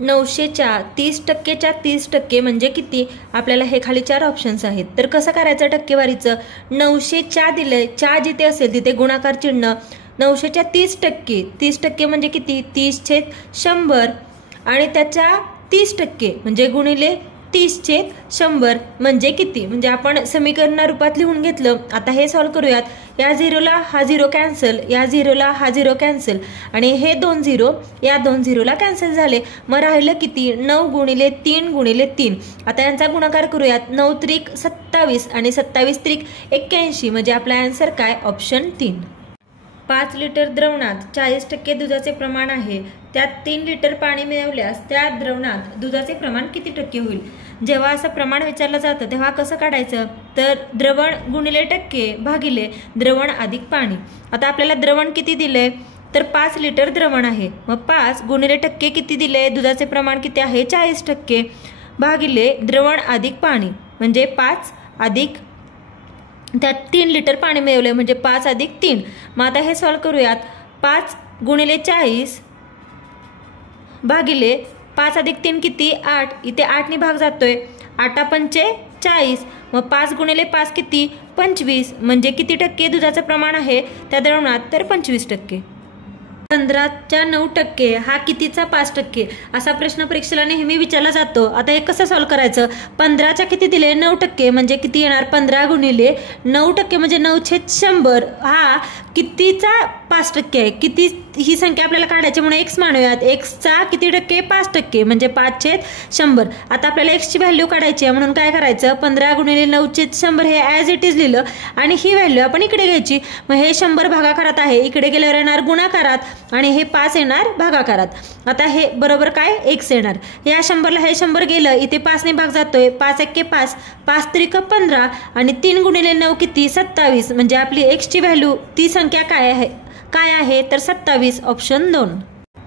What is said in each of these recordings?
900च्या 30%च्या 30% म्हणजे किती? आपल्याला हे खाली 4 ऑप्शन्स आहेत. तर कसं करायचं टक्केवारीचं? 900च्या दिलंय, च्या जिथे असेल तिथे गुणाकार चिन्ह. 900च्या 30%, 30% म्हणजे किती? 30/100 आणि त्याच्या 30% म्हणजे गुणिले 30/100 म्हणजे किती? म्हणजे आपण समीकरण रूपात लिहून घेतलं. आता हे सॉल्व्ह करूयात. या झिरोला हा झिरो कॅन्सल, या झिरोला हा झिरो कॅन्सल आणि हे 2 झिरो या 2 झिरोला कॅन्सल झाले. मग राहिलं किती? 9 गुणिले 3 गुणिले 3. आता यांचा गुणाकार करूयात. 9 त्रिक 27 आणि 27 त्रिक 81 म्हणजे आपला आन्सर काय? ऑप्शन 3. 5 लिटर द्रवणात 40% दुधाचे प्रमाण आहे. त्यात 3 लिटर पाणी मिळवल्यास त्या द्रवणात दुधाचे प्रमाण किती टक्के होईल? जेव्हा असं प्रमाण विचारलं जातं तेव्हा कसं काढायचं? तर द्रवण गुणिले टक्के भागिले द्रवण अधिक पाणी. आता आपल्याला द्रवण किती दिलंय? तर 5 लिटर द्रवण आहे. मग 5 गुणिले टक्के किती दिले? दुधाचे प्रमाण किती आहे? 40% भागिले द्रवण अधिक पाणी म्हणजे 5 अधिक त्यात 3 लिटर पाणी मिळवले म्हणजे 5 अधिक 3. मग आता हे सॉल्व्ह करूयात. 5 गुणिले 40 भागिले 5 अधिक 3 किती? 8. इथे 8ने भाग जातोय. 8 पंचे 40. मग 5 गुणिले 5 किती? 25 म्हणजे किती टक्के दुधाचं प्रमाण आहे त्या द्रवणात? तर 25%. 15च्या 9% हा कितीचा 5%? असा प्रश्न परीक्षेला नेहमी विचारला जातो. आता हे कसं सॉल्व्ह करायचं? 15च्या किती दिले? 9% म्हणजे किती येणार? 15 गुणिले 9% म्हणजे 9/100 हा कितीचा 5% आहे? किती ही संख्या आपल्याला काढायची म्हणून x मानूयात. xचा किती टक्के? 5% म्हणजे 5/100. आता आपल्याला x ची व्हॅल्यू काढायची आहे म्हणून काय करायचं? 15 गुणिले 9/100 हे ॲज इट इज लिहिलं आणि ही व्हॅल्यू आपण इकडे घ्यायची. मग हे 100 भागाकारात आहे, इकडे गेल्यावर येणार गुणाकारात आणि हे 5 येणार भागाकारात. आता हे बरोबर काय? x येणार. या 100ला हे 100 गेलं, इथे 5ने भाग जातोय. 5 एक्के 5, 5 त्रिक 15 आणि 3 गुणिले 9 किती? 27 म्हणजे आपली x ची व्हॅल्यू ती संख्या काय आहे? तर 27 ऑप्शन 2.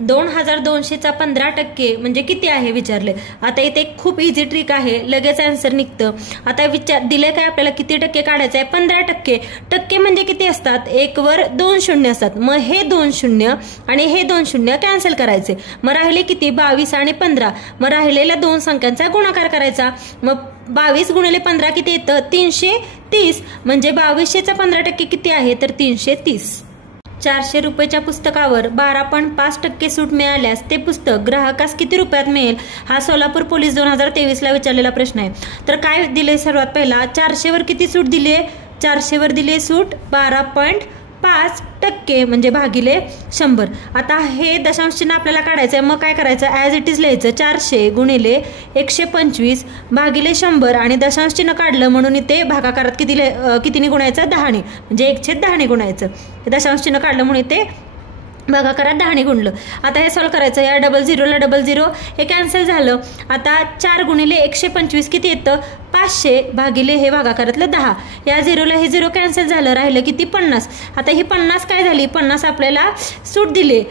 2200चा 15% म्हणजे किती आहे विचारले. आता इथे खूप इझी ट्रिक आहे, लगेच आन्सर निघतं. आता दिले काय आपल्याला किती टक्के काढायचं आहे? 15%. टक्के म्हणजे किती असतात? 1 वर 2 शून्य असतात. मग हे 2 शून्य आणि हे 2 शून्य कॅन्सल करायचे. मग राहिले किती? 22 आणि 15. मग राहिलेल्या 2 संख्यांचा गुणाकार करायचा. मग 22 गुणिले 15 किती येतं? 330 म्हणजे 2200चा 15% किती आहे? तर 330. 400 रुपयाच्या पुस्तकावर 12.5% सूट मिळाल्यास ते पुस्तक ग्राहकास किती रुपयात मिळेल? हा सोलापूर पोलीस 2023ला विचारलेला प्रश्न आहे. तर काय दिले? सर्वात पहिला 400 वर किती सूट दिली आहे? 400 वर दिली सूट 12.5% म्हणजे भागिले 100. आता हे दशांश चिन्ह आपल्याला काढायचं आहे. मग काय करायचं? ॲज इट इज लिहायचं. 400 गुणिले 125 भागिले 100 आणि दशांश चिन्ह काढलं म्हणून इथे भागाकारात कितीने गुणायचं? 10ने म्हणजे 1/10ने गुणायचं. दशांश चिन्ह काढलं म्हणून इथे भागाकारात 10ने गुणलं. आता हे सॉल्व्ह करायचं. या 00 हे कॅन्सल झालं. आता 4 गुणिले 125 किती येतं? 500 भागिले हे भागाकारातलं 10. या झिरोला हे झिरो कॅन्सल झालं, राहिलं किती? 50. आता ही 50 काय झाली? 50 आपल्याला सूट दिली.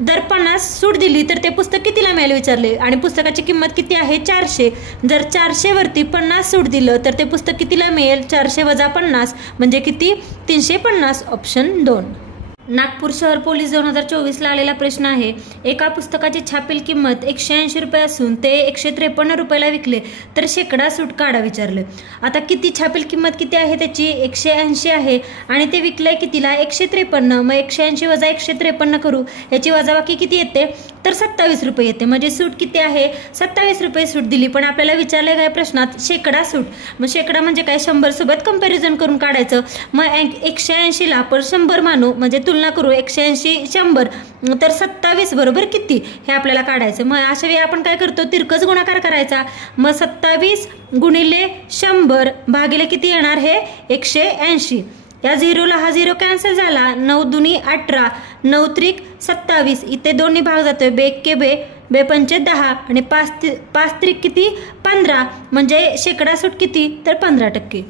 जर 50 सूट दिली तर ते पुस्तक कितीला मिळेल विचारले आणि पुस्तकाची किंमत किती आहे? 400. जर 400 वरती 50 सूट दिलं तर ते पुस्तक कितीला मिळेल? 400 वजा 50 म्हणजे किती? 350 ऑप्शन 2. नागपूर शहर पोलीस 2024ला आलेला प्रश्न आहे. एका पुस्तकाची छापील किंमत 180 रुपये असून ते 153 रुपयाला विकले तर शेकडा सूट काढा विचारले. आता किती छापील किंमत किती आहे त्याची? 180 आहे आणि ते विकलंय कितीला? 153. मग 180 वजा 153 करू. याची वजाबाकी किती येते? तर 27 रुपये येते. म्हणजे सूट किती आहे? 27 रुपये सूट दिली. पण आपल्याला विचारले काय प्रश्नात? शेकडा सूट. मग शेकडा म्हणजे काय? 100 सोबत कंपॅरिझन करून काढायचं. मग 180ला आपण 100 मानू म्हणजे तुलना करू. 180 100 तर 27 बरोबर किती हे आपल्याला काढायचं. मग अशा वेळी आपण काय करतो? तिरकस गुणाकार करायचा. मग 27 गुणिले 100 भागिले किती येणार? हे 180. या झिरोला हा झिरो कॅन्सल झाला. 9 दुनी 18, 9 त्रिक 27. इथे 2ने भाग जातोय. 2 एक्के 2, 2 पंचे 10 आणि 5 त्रिक किती? 15 म्हणजे शेकडा सूट किती? तर 15%.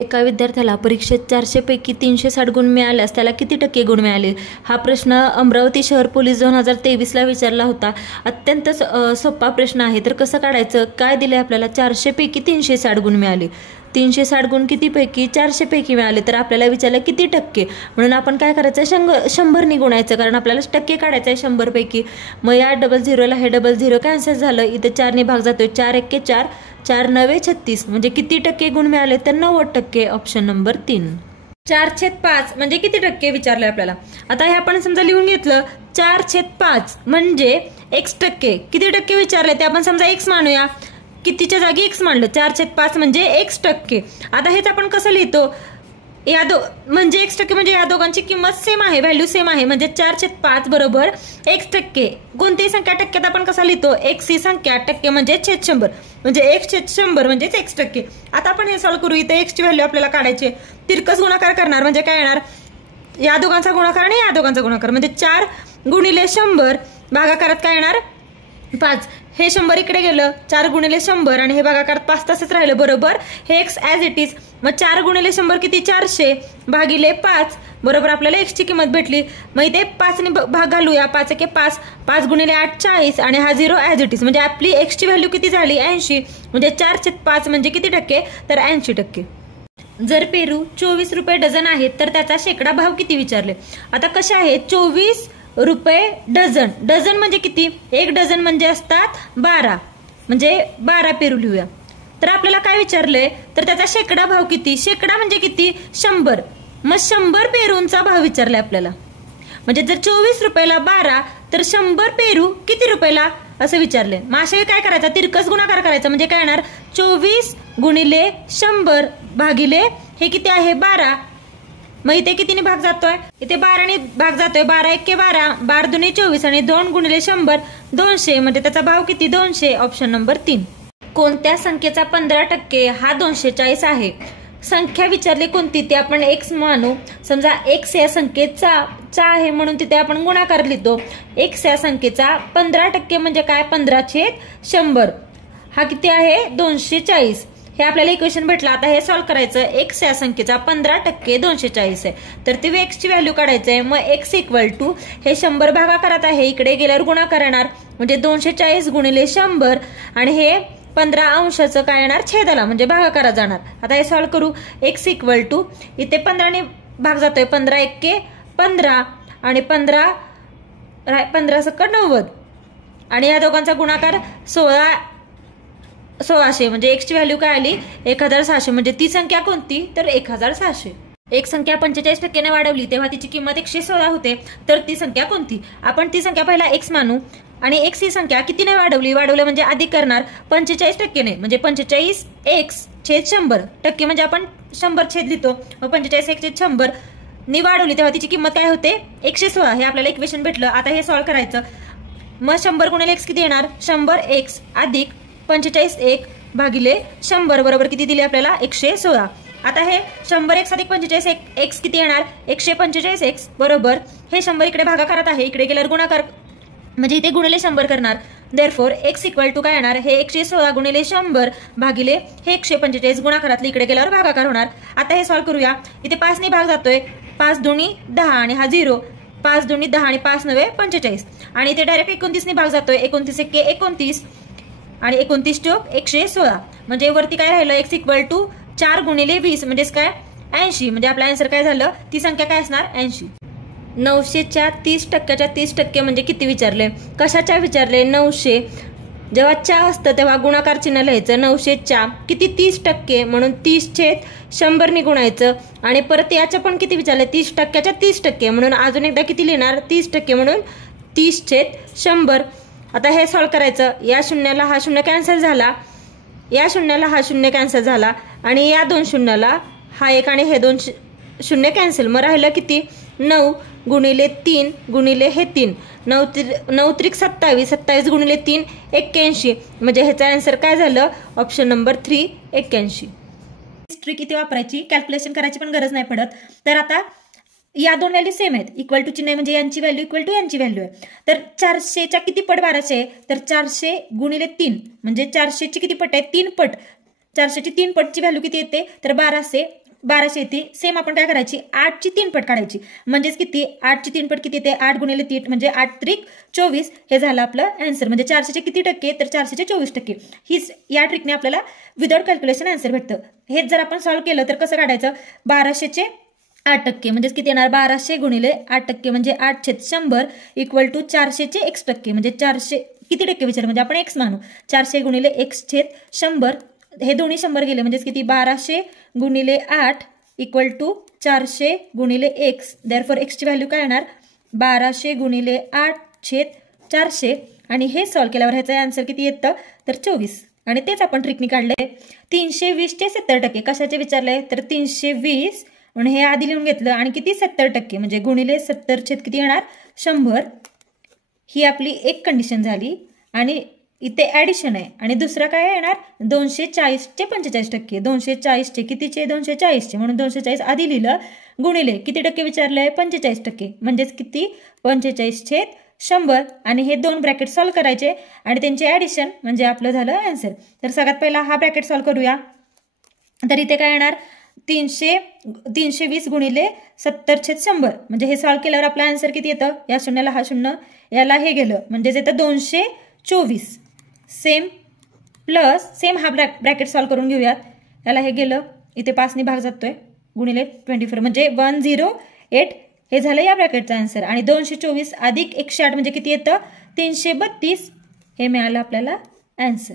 एका विद्यार्थ्याला परीक्षेत 400 पैकी 360 गुण मिळाल्यास त्याला किती टक्के गुण मिळाले? हा प्रश्न अमरावती शहर पोलीस 2023ला विचारला होता. अत्यंत सोपा प्रश्न आहे. तर कसं काढायचं? काय दिले आपल्याला? 400 पैकी 360 गुण मिळाले. 360 गुण कितीपैकी 400 पैकी मिळाले तर आपल्याला विचारलं किती टक्के, म्हणून आपण काय करायचं 100 गुणायचं, कारण आपल्याला टक्के काढायचं आहे 100 पैकी. मग या डबल झिरोला हे डबल झिरो कॅन्सल झालं, इथे 4ने भाग जातोय, 4 एक्के 4, 4 9 36, म्हणजे किती टक्के गुण मिळाले तर 90%, ऑप्शन नंबर 3. 4/5 म्हणजे किती टक्के विचारलंय आपल्याला. आता हे आपण समजा लिहून घेतलं, 4/5 म्हणजे x टक्के, किती टक्के विचारले ते आपण समजा x मानूया, कितीच्या जागी x मानलं, 4/5 म्हणजे x टक्के. आता हेच आपण कसं लिहितो, म्हणजे x टक्के म्हणजे या दोघांची किंमत सेम आहे, व्हॅल्यू सेम आहे, म्हणजे 4/5 बरोबर x टक्के. कोणतीही संख्या टक्क्यात आपण कसा लिहितो, x ही संख्या टक्के म्हणजे छेद 100, म्हणजे 1/100 म्हणजेच x टक्के. आता आपण हे सॉल्व्ह करू, इथे x ची व्हॅल्यू आपल्याला काढायची, तिरकस गुणाकार करणार, म्हणजे काय येणार, या दोघांचा गुणाकार आणि या दोघांचा गुणाकार, म्हणजे 4 गुणिले 100 भागाकारात काय येणार 5, हे 100 इकडे गेलं, 4 गुणिले 100 आणि हे भागाकारात 5 तसंच राहिलं, बरोबर हे x ॲज इट इज. मग 4 गुणिले 100 किती 400 भागिले 5, बरोबर आपल्याला x ची किंमत भेटली. मग इथे 5ने भाग घालूया, 5 एके 5, 5 गुणिले 8 40 आणि हा 0 ॲज इट इज, म्हणजे आपली x ची व्हॅल्यू किती झाली 80, म्हणजे 4/5 म्हणजे किती टक्के तर 80%. जर पेरू 24 रुपये डझन आहेत तर त्याचा शेकडा भाव किती विचारले. आता कसे आहे, 24 रुपये डझन, डझन म्हणजे किती, एक डझन म्हणजे असतात 12, म्हणजे 12 पेरू लिहूया. तर आपल्याला काय विचारलंय तर त्याचा शेकडा भाव किती, शेकडा म्हणजे किती 100, मग 100 पेरूंचा भाव विचारलाय आपल्याला. म्हणजे जर 24 रुपयाला 12 तर 100 पेरू किती रुपयाला असं विचारले. मग अशा काय करायचा, तिरकस गुणाकार करायचा, म्हणजे काय येणार 24 गुणिले 100 भागिले हे किती आहे 12. मग इथे कितीने भाग जातोय, इथे 12ने भाग जातोय, 12 एक्के 12, 12 दुने 24 आणि 2 गुणिले 100 200, म्हणजे त्याचा भाव किती 200, ऑप्शन नंबर 3. कोणत्या संख्येचा 15% हा 240 आहे. संख्या विचारली कोणती ते आपण x मानू, समजा x या संख्येचा आहे म्हणून तिथे आपण गुणाकार लिहितो. x या संख्येचा 15% म्हणजे काय 15/100, हा किती आहे 240, हे आपल्याला इक्वेशन भेटलं. आता हे सॉल्व्ह करायचं, x या संख्येचा 15% 240 आहे, तर ते x ची व्हॅल्यू काढायचं आहे. मग x इक्वल टू हे 100 भागाकारात आहे, इकडे गेल्यावर गुणाकार येणार, म्हणजे 240 गुणिले 100 आणि हे 15 अंशाचं काय येणार छेदाला, म्हणजे भागाकारात जाणार. आता हे सॉल्व्ह करू, x इक्वल टू इथे 15ने भाग जातोय, 15 एक्के 15 आणि 15 सक्क 90 आणि या दोघांचा गुणाकार 1600, म्हणजे x ची व्हॅल्यू काय आली 1600, म्हणजे ती संख्या कोणती तर 1600. एक संख्या 45% वाढवली तेव्हा तिची किंमत 116 होते, तर ती संख्या कोणती. आपण ती संख्या पहिला x मानू आणि x ही संख्या कितीने वाढवली म्हणजे अधिक करणार 45% म्हणजे 45x छेद 100%, म्हणजे आपण 100 छेद लिहितो, मग 45x छेद 100 ने वाढवली तेव्हा तिची किंमत काय होते 116, हे आपल्याला इक्वेशन भेटलं. आता हे सॉल्व्ह करायचं, मग 100 गुणिले x किती येणार 100x अधिक 45 भागिले 100 बरोबर किती दिले आपल्याला 116. आता हे 100x अधिक 45x किती येणार 145x बरोबर हे 100 इकडे भागाकारात आहे, इकडे गेल्यावर गुणाकार, म्हणजे इथे गुणिले 100 करणार. देअरफॉर x इक्वल टू काय येणार हे 116 गुणिले 100 भागिले हे 145 गुणाकारातले इकडे गेल्यावर भागाकार होणार. आता हे सॉल्व्ह करूया, इथे 5 ने भाग जातोय, 5 दुनी 10 आणि हा 0, 5 दुनी 10 आणि 5 9 45 आणि इथे डायरेक्ट 29 ने भाग जातोय, 29 एक्के 29 आणि 29 चोक 116, म्हणजे वरती काय राहिलं x इक्वल टू 4 गुणिले 20 म्हणजेच काय 80, म्हणजे आपला आन्सर काय झालं, ती संख्या काय असणार 80. 900च्या 30%च्या 30% म्हणजे किती विचारले, कशाच्या विचारले 900, जेव्हा च्या असतं तेव्हा गुणाकार चिन्ह लिहायचं, 900च्या किती 30% म्हणून 30/100 ने गुणायचं आणि परत याच्या पण किती विचारले 30%च्या 30% म्हणून अजून एकदा किती लिहिणार 30% म्हणून 30/100. आता हे सॉल्व्ह करायचं, या शून्याला हा शून्य कॅन्सल झाला, या शून्याला हा शून्य कॅन्सल झाला आणि या दोन शून्याला हा एक आणि हे दोन शून्य कॅन्सल, मग राहिलं किती 9 गुणिले 3 गुणिले हे 3, 9 त्रिक 27, 27 गुणिले 3 81, म्हणजे ह्याचा आन्सर काय झालं ऑप्शन नंबर 3 81. ट्रिक इथे वापरायची, कॅल्क्युलेशन करायची पण गरज नाही पडत. तर आता या दोन व्हॅल्यू सेम आहेत, इक्वल टू चिन्ह म्हणजे यांची व्हॅल्यू इक्वल टू यांची व्हॅल्यू आहे. तर 400च्या किती पट 1200 आहे, तर 400 गुणिले 3 म्हणजे 400ची किती पट आहे 3 पट, 400ची 3 पटची व्हॅल्यू किती येते तर 1200 1200 येते. सेम आपण काय करायची 8ची 3 पट काढायची. म्हणजेच किती 8ची 3 पट किती येते 8 गुणिले 3 म्हणजे 8 त्रिक 24. हे झालं आपलं आन्सर. म्हणजे 400चे किती टक्के तर 400चे 24%. हीच या ट्रिकने आपल्याला विदाउट कॅल्क्युलेशन आन्सर भेटतं. हेच जर आपण सॉल्व्ह केलं तर कसं काढायचं 1200चे 8% म्हणजेच किती येणार 1200 गुणिले 8% म्हणजे 8/100 इक्वल टू 400चे x% म्हणजे 400 किती टक्के विचार म्हणजे आपण x मानू 400 गुणिले x/100 हे दोन्ही 100 गेले म्हणजेच किती 1200 गुणिले 8 इक्वल टू 400 गुणिले x. देअरफॉर x ची व्हॅल्यू काय येणार 1200 गुणिले 8/400 आणि हे सॉल्व्ह केल्यावर ह्याचा आन्सर किती येतं तर 24. आणि तेच आपण ट्रिकनी काढले. 320चे 70% कशाचे विचारले तर 320 म्हणून हे आधी लिहून घेतलं आणि किती 70% म्हणजे गुणिले 70 किती येणार 100. ही आपली एक कंडिशन झाली. आणि इथे ॲडिशन आहे आणि दुसरा काय येणार 240चे 45%. 240चे कितीचे 240चे म्हणून 240 आधी लिहिलं गुणिले किती टक्के विचारलंय 45% म्हणजेच किती 45/100 आणि हे दोन ब्रॅकेट सॉल्व्ह करायचे आणि त्यांचे ॲडिशन म्हणजे आपलं झालं आन्सर. तर सगळ्यात पहिला हा ब्रॅकेट सॉल्व्ह करूया. तर इथे काय येणार 320 गुणिले 70/100 म्हणजे हे सॉल्व्ह केल्यावर आपला आन्सर किती येतं या शून्याला हा शून्य याला हे गेलं म्हणजेच येतं 224. सेम हा ब्रॅकेट सॉल्व्ह करून घेऊयात. याला हे गेलं इथे 5ने भाग जातोय गुणिले 24 म्हणजे 108 हे झालं या ब्रॅकेटचा आन्सर. आणि 224 अधिक 108 म्हणजे किती येतं 332 हे मिळालं आपल्याला आन्सर.